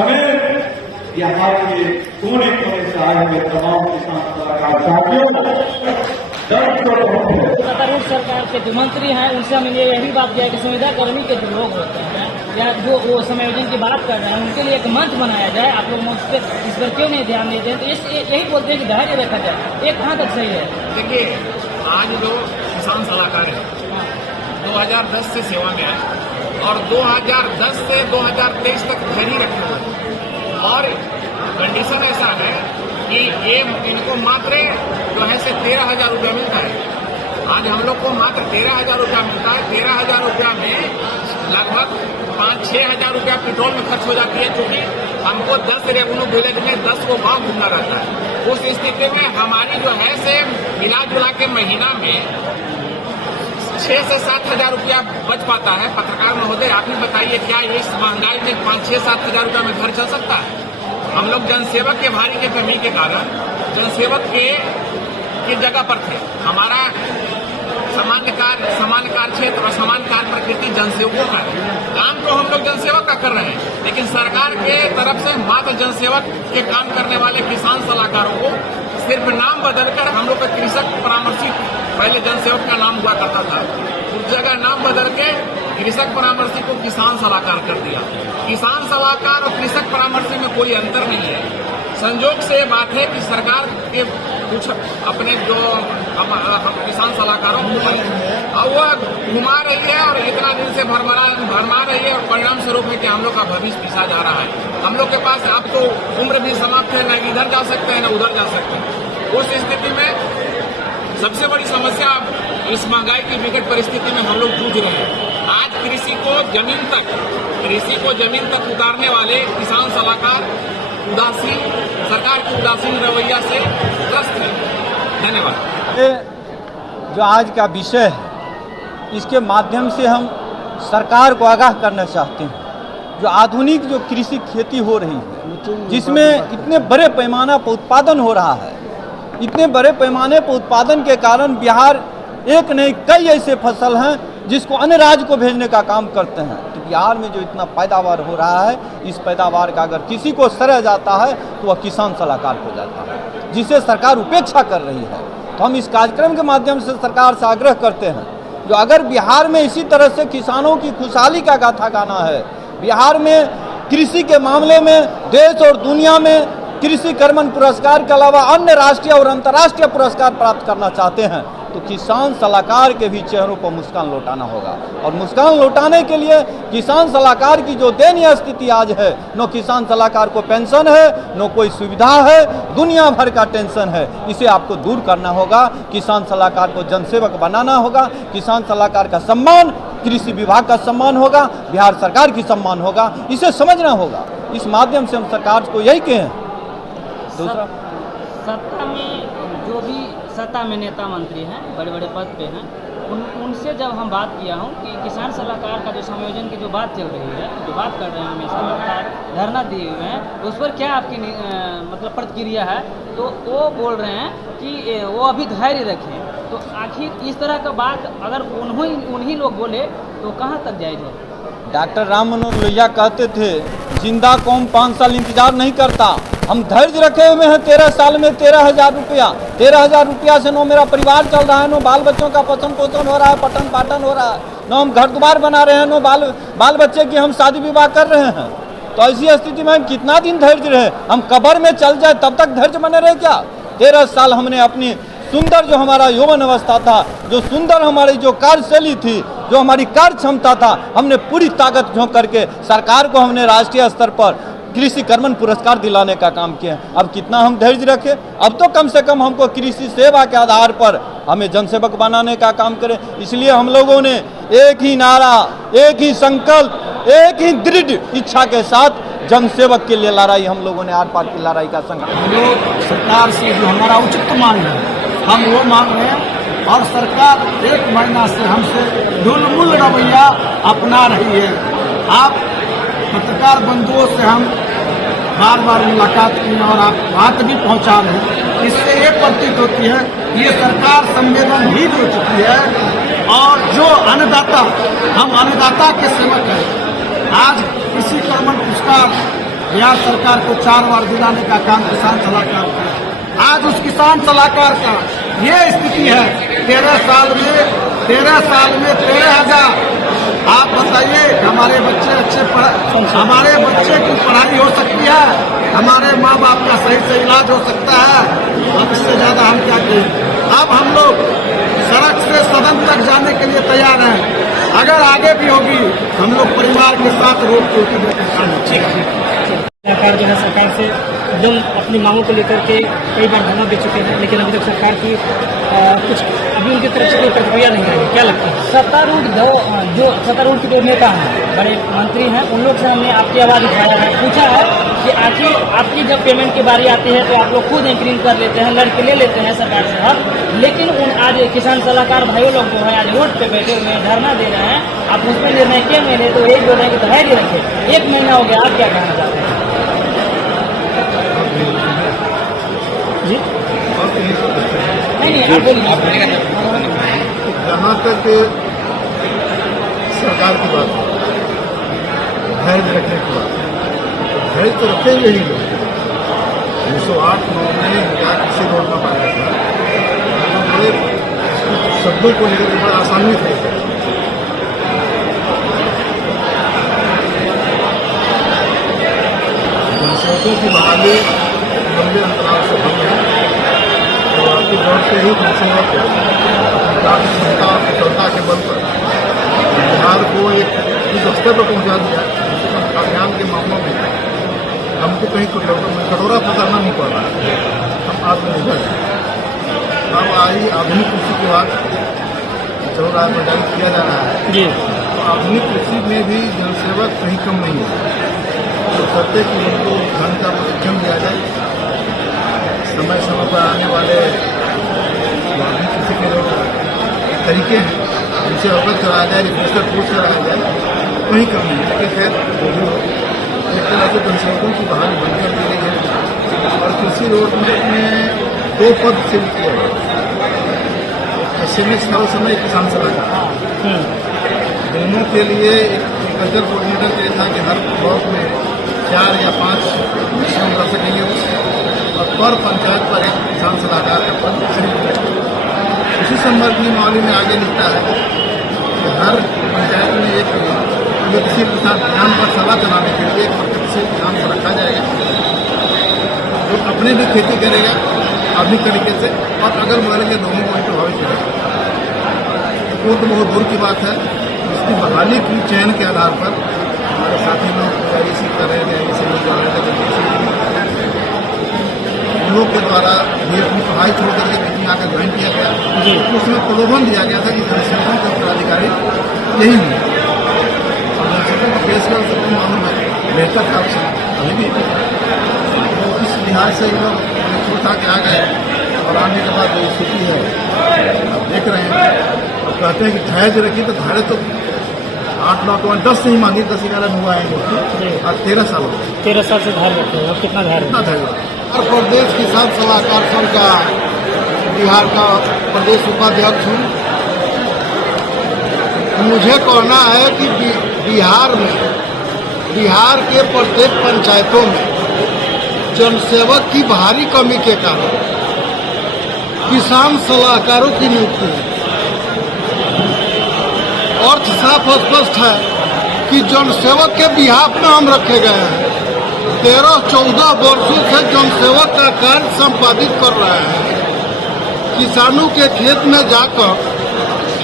हमें यहाँ के कोने कोने से आए हुए तमाम किसान सलाहकार साथियों सत्तारूढ़ सरकार के जो मंत्री हैं उनसे हमने यही बात किया कि संविदा कर्मी के जो लोग होते हैं या जो वो समायोजन की बात कर रहे हैं उनके लिए एक मंच बनाया जाए। आप लोग इस पर क्यों नहीं ध्यान देते हैं? तो यही बोलते हैं कि धैर्य रखा जाए। ये कहाँ तक सही है? देखिए, आज जो किसान सलाहकार है 2010 से सेवा में आए और 2010 से 2023 तक धैर्य रखे हुए और कंडीशन ऐसा है कि ये इनको मात्र जो है से 13,000 रुपया मिलता है। आज हम लोग को मात्र 13,000 रुपया मिलता है। 13,000 रुपया में लगभग 5-6 हजार रुपया पेट्रोल में खर्च हो जाती है, क्योंकि हमको 10 रेवेन्यू विलेज में 10 को गांव घूमना रहता है। उस स्थिति में हमारी जो है से मिला जुला के महीना में 6 से 7 हजार रुपया बच पाता है। पत्रकार महोदय, आप ही बताइए, क्या ये इस महंगाई में 5-6-7 हजार रुपया में घर चल सकता है? हम लोग जनसेवक के भारी के कमी के कारण जनसेवक की जगह पर थे। हमारा सामान्य कार्य क्षेत्र और समान कार्य प्रकृति जनसेवकों का काम तो हम लोग जनसेवक का कर रहे हैं, लेकिन सरकार के तरफ से मात्र जनसेवक के काम करने वाले किसान सलाहकारों को सिर्फ नाम बदलकर हम लोग का कृषक परामर्शी, पहले जनसेवक का नाम हुआ करता था, उस जगह नाम बदल के कृषक परामर्शी को किसान सलाहकार कर दिया। किसान सलाहकार और कृषक परामर्शी में कोई अंतर नहीं है। संजोग से बात है कि सरकार के कुछ अपने जो हम किसान सलाहकारों को वो घुमा रही है और इतना दिन से भरमा रही है और परिणाम स्वरूप है कि हम लोग का भविष्य पिछा जा रहा है। हम लोग के पास अब तो उम्र भी समाप्त है, न इधर जा सकते हैं न उधर जा सकते हैं। उस स्थिति में सबसे बड़ी समस्या इस महंगाई की विकट परिस्थिति में हम लोग जूझ रहे हैं। आज कृषि को जमीन तक उतारने वाले किसान सलाहकार उदासीन, सरकार की उदासीन रवैया से ग्रस्त है। धन्यवाद। ये जो आज का विषय है, इसके माध्यम से हम सरकार को आगाह करना चाहते हैं। जो आधुनिक जो कृषि खेती हो रही है, जिसमें इतने बड़े पैमाना पर उत्पादन हो रहा है, इतने बड़े पैमाने पर उत्पादन के कारण बिहार एक नहीं कई ऐसे फसल हैं जिसको अन्य राज्य को भेजने का काम करते हैं। तो बिहार में जो इतना पैदावार हो रहा है, इस पैदावार का अगर किसी को श्रेय जाता है तो वह किसान सलाहकार को जाता है, जिसे सरकार उपेक्षा कर रही है। तो हम इस कार्यक्रम के माध्यम से सरकार से आग्रह करते हैं, जो अगर बिहार में इसी तरह से किसानों की खुशहाली का गाथा गाना है, बिहार में कृषि के मामले में देश और दुनिया में कृषि कर्मण पुरस्कार के अलावा अन्य राष्ट्रीय और अंतर्राष्ट्रीय पुरस्कार प्राप्त करना चाहते हैं, तो किसान सलाहकार के भी चेहरों पर मुस्कान लौटाना होगा। और मुस्कान लौटाने के लिए किसान सलाहकार की जो दयनीय स्थिति आज है, न किसान सलाहकार को पेंशन है, न कोई सुविधा है, दुनिया भर का टेंशन है, इसे आपको दूर करना होगा। किसान सलाहकार को जनसेवक बनाना होगा। किसान सलाहकार का सम्मान कृषि विभाग का सम्मान होगा, बिहार सरकार की सम्मान होगा, इसे समझना होगा। इस माध्यम से हम सरकार को यही कहें। दूसरा, सत्ता में नेता मंत्री हैं, बड़े बड़े पद पे हैं, उनसे जब हम बात किया हूँ कि किसान सलाहकार का जो समायोजन की जो बात चल रही है, जो बात कर रहे हैं हमेशा लगातार धरना दिए हुए हैं, उस पर क्या आपकी मतलब प्रतिक्रिया है? तो वो बोल रहे हैं कि वो अभी धैर्य रखें। तो आखिर इस तरह का बात अगर उन्हीं लोग बोले तो कहाँ तक जायज है? डॉक्टर राम मनोहर लोहिया कहते थे, जिंदा कौम 5 साल इंतजार नहीं करता। हम धैर्य रखे हुए हैं 13 साल में 13,000 रुपया। 13,000 रुपया से नो मेरा परिवार चल रहा है, नो बाल बच्चों का पठन पोषण हो रहा है, पठन पाठन हो रहा है, नो हम घर द्वार बना रहे हैं, नो बाल बच्चे की हम शादी विवाह कर रहे हैं। तो ऐसी स्थिति में हम कितना दिन धैर्य रहे? हम कब्र में चल जाए तब तक धैर्य बने रहे क्या? 13 साल हमने अपनी सुंदर जो हमारा यौवन अवस्था था, जो सुंदर हमारी जो कार्यशैली थी, जो हमारी कार्य क्षमता था, हमने पूरी ताकत झोंक करके सरकार को हमने राष्ट्रीय स्तर पर कृषि कर्मण पुरस्कार दिलाने का काम किया। अब कितना हम धैर्य रखें? अब तो कम से कम हमको कृषि सेवा के आधार पर हमें जनसेवक बनाने का काम करें। इसलिए हम लोगों ने एक ही नारा, एक ही संकल्प, एक ही दृढ़ इच्छा के साथ जनसेवक के लिए लड़ाई हम लोगों ने आर पार की लड़ाई का संकल्प। हम लोग सरकार से जो हमारा उचित मांग है हम वो मांग रहे हैं, और सरकार 1 महीना से हमसे ढुलमुल रवैया अपना रही है। आप पत्रकार बंधुओं से हम बार बार मुलाकात की और आप बात भी पहुंचा रहे हैं। इससे ये प्रतीत होती है ये सरकार संवेदनहीन हो चुकी है और जो अन्नदाता, हम अन्नदाता के सेवक हैं। आज कृषि कर्मण पुरस्कार बिहार सरकार को 4 बार दिलाने का काम किसान सलाहकार किया। आज उस किसान सलाहकार का ये स्थिति है, 13 साल में 13,000। आप बताइए, हमारे बच्चे हमारे बच्चे की पढ़ाई हो सकती है, हमारे माँ बाप का सही से इलाज हो सकता है। अब इससे ज्यादा हम क्या कहें। अब हम लोग सड़क से सदन तक जाने के लिए तैयार हैं। अगर आगे भी होगी, हम लोग परिवार के साथ रोड टोकी सरकार जो है सरकार से एकदम अपनी मांगों को लेकर के कई बार धरना दे चुके हैं, लेकिन अभी तक सरकार की कुछ अभी उनकी तरफ से कोई प्रतिक्रिया नहीं आई। क्या लगता है? सत्तारूढ़ के जो नेता हैं, बड़े मंत्री हैं, उन लोग से हमने आपकी आवाज़ उठाया है, पूछा है कि आखिर आपकी जब पेमेंट की बारी आती है तो आप लोग खुद इंक्रीज कर लेते हैं, लड़के ले लेते हैं सरकार से हक, लेकिन आज किसान सलाहकार भाइयों लोग जो है आज रोड पे बैठे हुए हैं, धरना दे रहे हैं। आप उस पर निर्णय क्यों नहीं ले? तो एक बोल रहे हैं कि धैर्य रखे, 1 महीना हो गया, आप क्या कहना चाहते हैं? जी नहीं, आप बोलिए। जहाँ तक सरकार की बात है, धैर्य रखने की बात है, धैर्य तो रखेंगे ही लोग। 1908-9 में क्या किसी रोड में पाया था, तो बड़े शब्दों को लेकर बड़ा आसानी थे। जनसेवकों की बहाली लंबे अंतराल से बंद है, तो आपकी दौड़ से ही जनसेवक क्षमता और कुशलता के बल पर बिहार को एक इस स्तर पर पहुंचा दिया। अभियान के मामलों में हमको कहीं कटोरा पकड़ना नहीं पड़ रहा है, हम आत्मनिर्भर हैं। अब आई आधुनिक कृषि के बाद चल रहा है, प्रचारित किया जा रहा है जी। तो आधुनिक कृषि में भी जनसेवक कहीं कम नहीं है। तो करते कि उनको धन का प्रशिक्षण दिया जाए, समय समय पर आने वाले आधुनिक कृषि के जो तरीके हैं उनसे अवगत कराया जाए, रिफ्रेशर कोर्स कराया जाए, वही कम नहीं है। लेकिन खैर वो भी हो, एक तरह से जनसेवकों की बहाली बंद कर दी गई है। और कृषि रोड में 2 पद से किया गया, एसएमएस हर समय किसान सलाहकार, दोनों के लिए एग्रीकल्चर कोऑर्डिनेटर के लिए था कि हर ब्लॉक में 4 या 5 मिशन कर सकेंगे और पर पंचायत पर एक किसान सलाहकार का पद सृजित है। उसी संबंध की मामले में आगे लिखता है कि हर पंचायत में एक किसी किसान किसान पर सलाह चलाने के लिए एक प्रगतिशील किसान को रखा जाएगा, जो अपने भी खेती करेगा आधुनिक तरीके से और अगल बगल के लोगों को भी प्रभावित करेगा। वो तो बहुत दूर की बात है। इसकी बहाली की चयन के आधार पर हमारे साथी लोग तैयारी से कर रहे हैं, जैसे उन लोग के द्वारा भी अपनी पढ़ाई छोड़ करके बीच में आकर ज्वाइन किया गया, तो उसमें प्रलोभन दिया गया था कि जनसेवकों के उत्तराधिकारी यही है और जनसेवकों को पेश कर सकते मालूम है बेहतर था अभी भी। तो इस लिहाज से लोग छोटा के आ गए और आने के बाद जो स्थिति है आप देख रहे हैं। अब कहते हैं कि धैर्य रखी, तो धैर्य तो 8 लाख 10 से ही मांगी, 10-11 में हुआ है आज 13 साल हो गए। 13 साल से धैर्य रखते हैं, अब कितना धैर्य? कितना धैर्य? उत्तर प्रदेश किसान सलाहकार संघ का बिहार का प्रदेश उपाध्यक्ष हूँ। मुझे कहना है कि बिहार के प्रत्येक पंचायतों में जनसेवक की भारी कमी के कारण किसान सलाहकारों की नियुक्ति है। अर्थ साफ स्पष्ट है कि जनसेवक के बिहाफ में हम रखे गए हैं। 13-14 वर्षों से जनसेवक का कार्य संपादित कर रहे हैं। किसानों के खेत में जाकर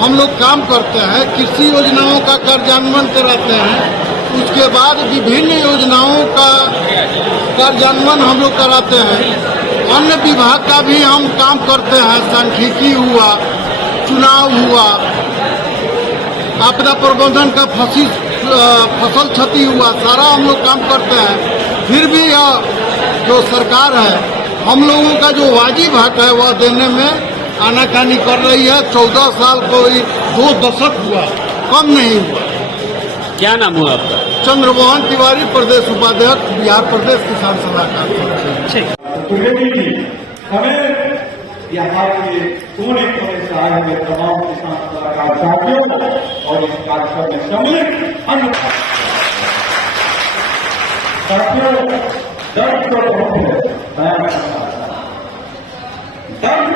हम लोग काम करते हैं, कृषि योजनाओं का कार्यान्वयन कराते हैं, उसके बाद विभिन्न योजनाओं का कार्यान्वयन हम लोग कराते हैं। अन्य विभाग का भी हम काम करते हैं, सांख्यिकी हुआ, चुनाव हुआ, आपदा प्रबंधन का फसल क्षति हुआ, सारा हम लोग काम करते हैं। फिर भी यह जो सरकार है हम लोगों का जो वाजिब हक है वह देने में आनाकानी कर रही है। 14 साल को 2 दशक हुआ, कम नहीं हुआ। क्या नाम हुआ आपका? चंद्रमोहन तिवारी, प्रदेश उपाध्यक्ष, बिहार प्रदेश किसान सलाहकार। हमें यहाँ के कोने कोने से आए हुए तमाम किसान सलाहकार साथियों और इस कार्यक्रम में सम्मिलित अन्य साथियों, दर्द तो बहुत है, मैं दर्द